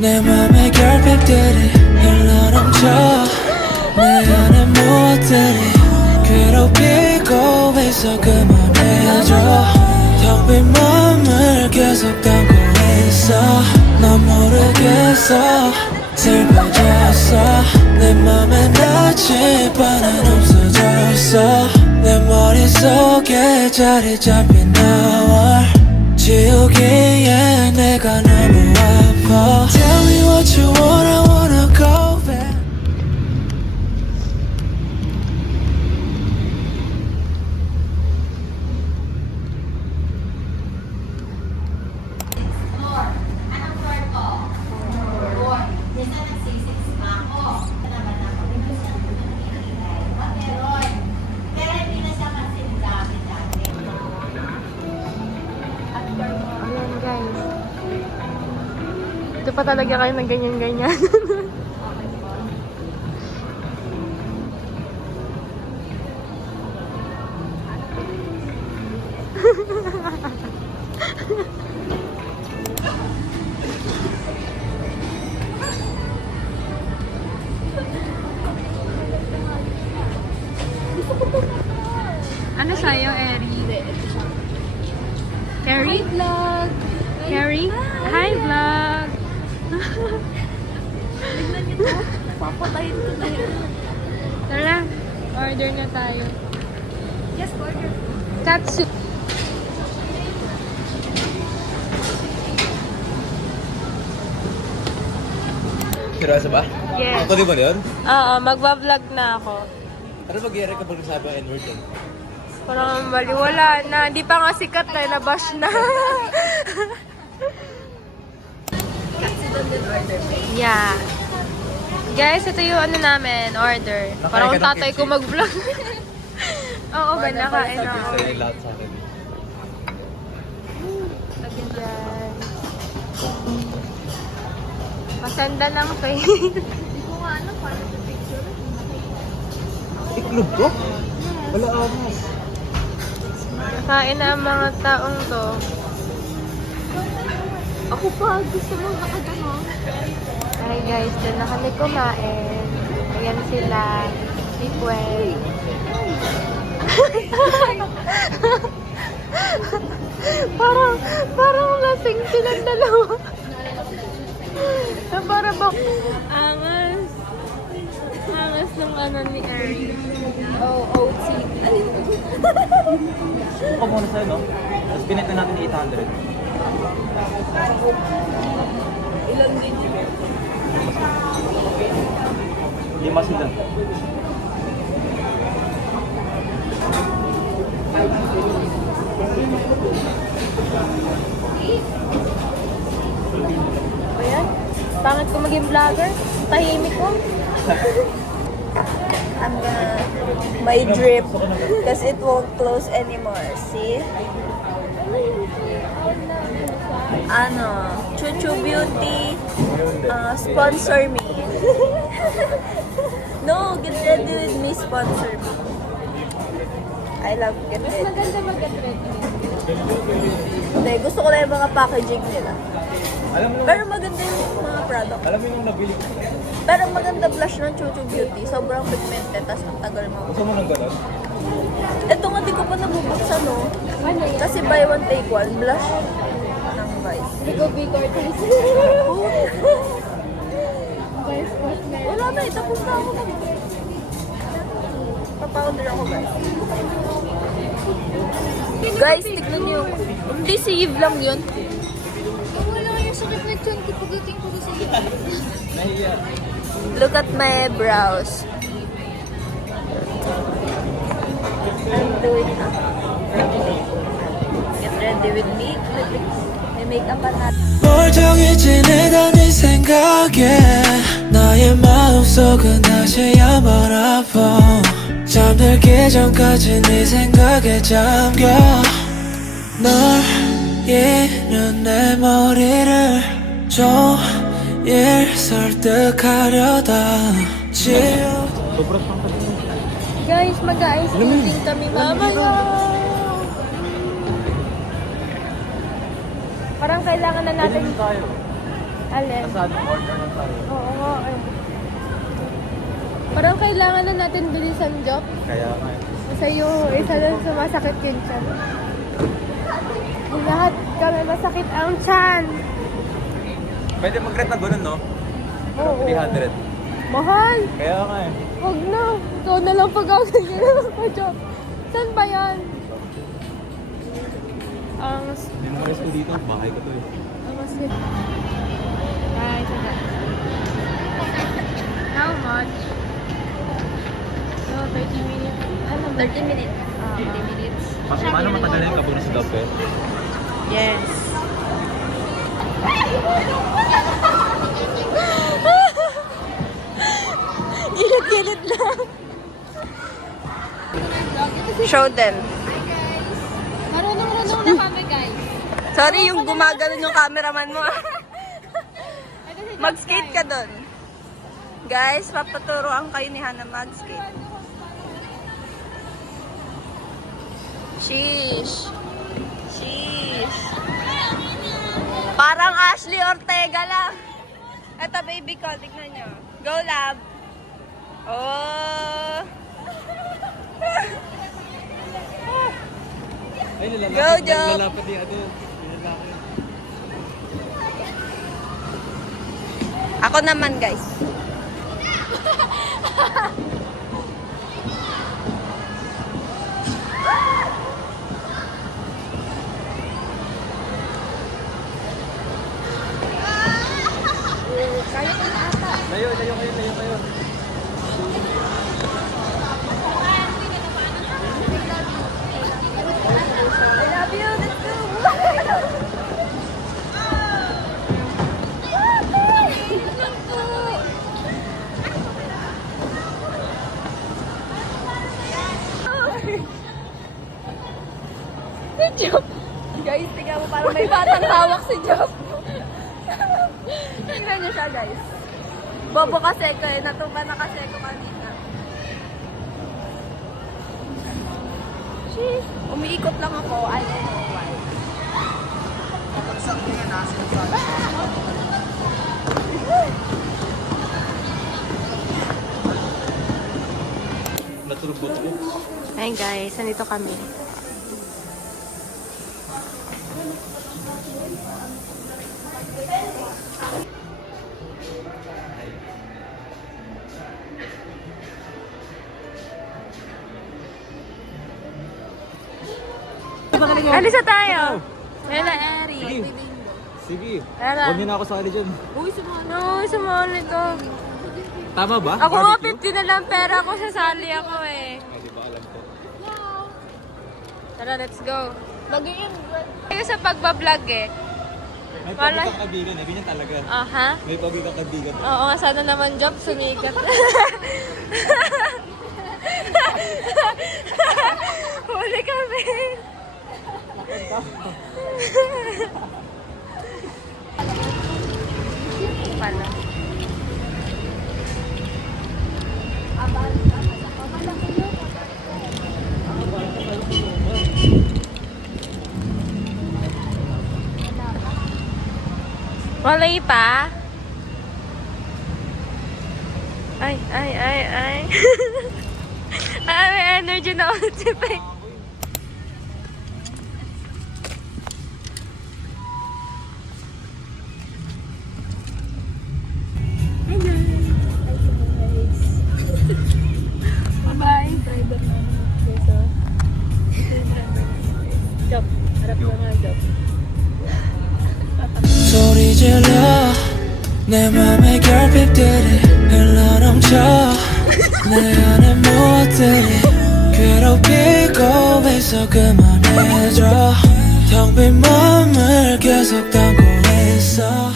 내 맘의 결핍들이 흘러넘쳐 내 안의 무엇들이 괴롭히고 있어 그만해줘 텅 빈 맘을 계속 담고 있어 넌 모르겠어 슬퍼졌어 내 맘에 나침반은 없어졌어 내 머릿속에 자리 잡힌 너를 지우기에 내가 너무 아파 Tell me what you want, I wanna go back Ayan guys. Ito pa talaga kayo ng ganyan-ganyan. Ano sa'yo, Eri? Carrie? Vlog! Carrie? Hi, vlog! Tignan niyo to. Papatayin ko na yun. Tara, order na tayo. Yes, order. Katsu. Seryoso ba? Yes. Ako di ba yun? Oo, magbablog na ako. Ano mag-i-erect kapag nasabi ang N-word eh? Parang baliwala na. Hindi pa nga sikat na, nabash na. Katsudan din order pa. Yeah. Guys, ito yung ano namin, order. Parang Nakain ka ng tatay ko kimchi? mag-vlog. Oo ba, nakain ako. Sa'yo yung lahat sa akin. Yan. Masanda ng face. Hindi ko nga alam paano sa picture. Iklog ko? Wala ahas. Nakain na ang mga taong to. Ako pa, gusto mo nakaganon. Hi guys, doon na kami kumain. Ayan sila. Si Gwen. parang lasing silang dalawa. Na para bak angas. Angas ng ano ni Ari. Oh, OT. Ako muna sa'yo, no? Tapos binenta natin 800. Ilan din yun? 5 sila. Ayan. Pangit ko maging vlogger. Tahimik ko. I'm gonna... My drip. Because it won't close anymore. See? Ano? Chuchu Beauty. Sponsor me. No, Get Ready With Me sponsor me. I love Get Ready. Maganda mag-ready. Hindi, gusto ko na yung mga packaging nila. Alam mo, Pero maganda yung mga product. alam mo yung nabili ko. Pero maganda blush ng Chuchu Beauty. Sobrang pigmented, tapos ang tagal mo. Gusto mo ng gano'n? Ito nga, di ko pa nabubuksan, no? Ano yan? Kasi buy one, take one. Blush ng Vice. Ligo Vigor taste. Wala na, itapos na ako. Papowder ako, guys. Guys, tignan niyo. Hindi, si Eve lang yun. Wala yung sakit na tiyan ko pagdating ko sa iyo. Nahiya. Look at my brows. I'm doing Get ready with me. May makeup pa natin. 멀쩡해진 내가 네 생각에 나의 마음속은 다시야 말 아파 잠들기 전까지 네 생각에 잠겨 널 잃은 내 머리를 종일 설득하려다 지워 Sobrang pangkat. Guys, mag-ice skating kami mamaya. Parang kailangan na natin. Alin? Saan order na tayo? Oo nga eh. Parang kailangan na natin bilisan, Jok. Kaya nga eh. Kasi yung isa lang sumasakit yung tiyan. Lahat kami masakit ang tiyan. Pwede mag-rent na gano'n, no? Oo. 300. Mahal! Kaya nga eh. Huwag na. Ikaw na lang pag-awin niya lang ako, Jok. Saan ba yan? Ang... Memorize ko dito. Bahay ko to eh. Ang masip. Guys, how much? So, 30 minutes. Ano ba? 30 minutes. 30 minutes. Mas paano matagal yung kabunod sa gabi? Yes. Gilid-gilid lang. Show them. Marunong na kami, guys. Sorry, yung gumagano yung cameraman mo. Mag-skate ka doon. Guys, papaturoan kayo ni Hannah mag-skate. Sheesh. Sheesh. Parang Ashley Ortega lang. Eto, baby ko. Tignan nyo. Go, lab. Oh. Ay, lalapit. Go, Joe. Lalapit yung ano. Lalapit. Ako naman, guys. Layo kayo. I love you. Let's go. Si Job. Guys, tingnan mo parang may batang hawak si Job. Tingnan niyo siya, guys. Bobo kasi ko eh. Natupa na kasi ko kanina. Sheesh. Umiikot lang ako. I don't know why. Naturubot ko. Hi guys, nandito kami. Alis na tayo. Hello, Eri. Sige. Tara. Huwag niyo na ako sali dyan. No, sumali to. Tama ba? Ako nga, Barbecue? 50 na lang pera ko, sasali ako eh. Ay, di ba alam ko. Tara, let's go. Kayo sa pagbablog eh. May Wala. pogi kang kaibigan eh. Ganyan talaga. Aha. May pogi kang kaibigan. Oo nga, sana naman job, sumikat. Huli kami. Pala. Walay pa? Ay. May energy na ulit si Pe. Bye. Job. Harap ko nga, job. 소리 질러 내 맘에 결핍들이 흘러넘쳐 내 안에 무엇들이 괴롭히고 있어 그만해줘 텅 빈 맘을 계속 담고 있어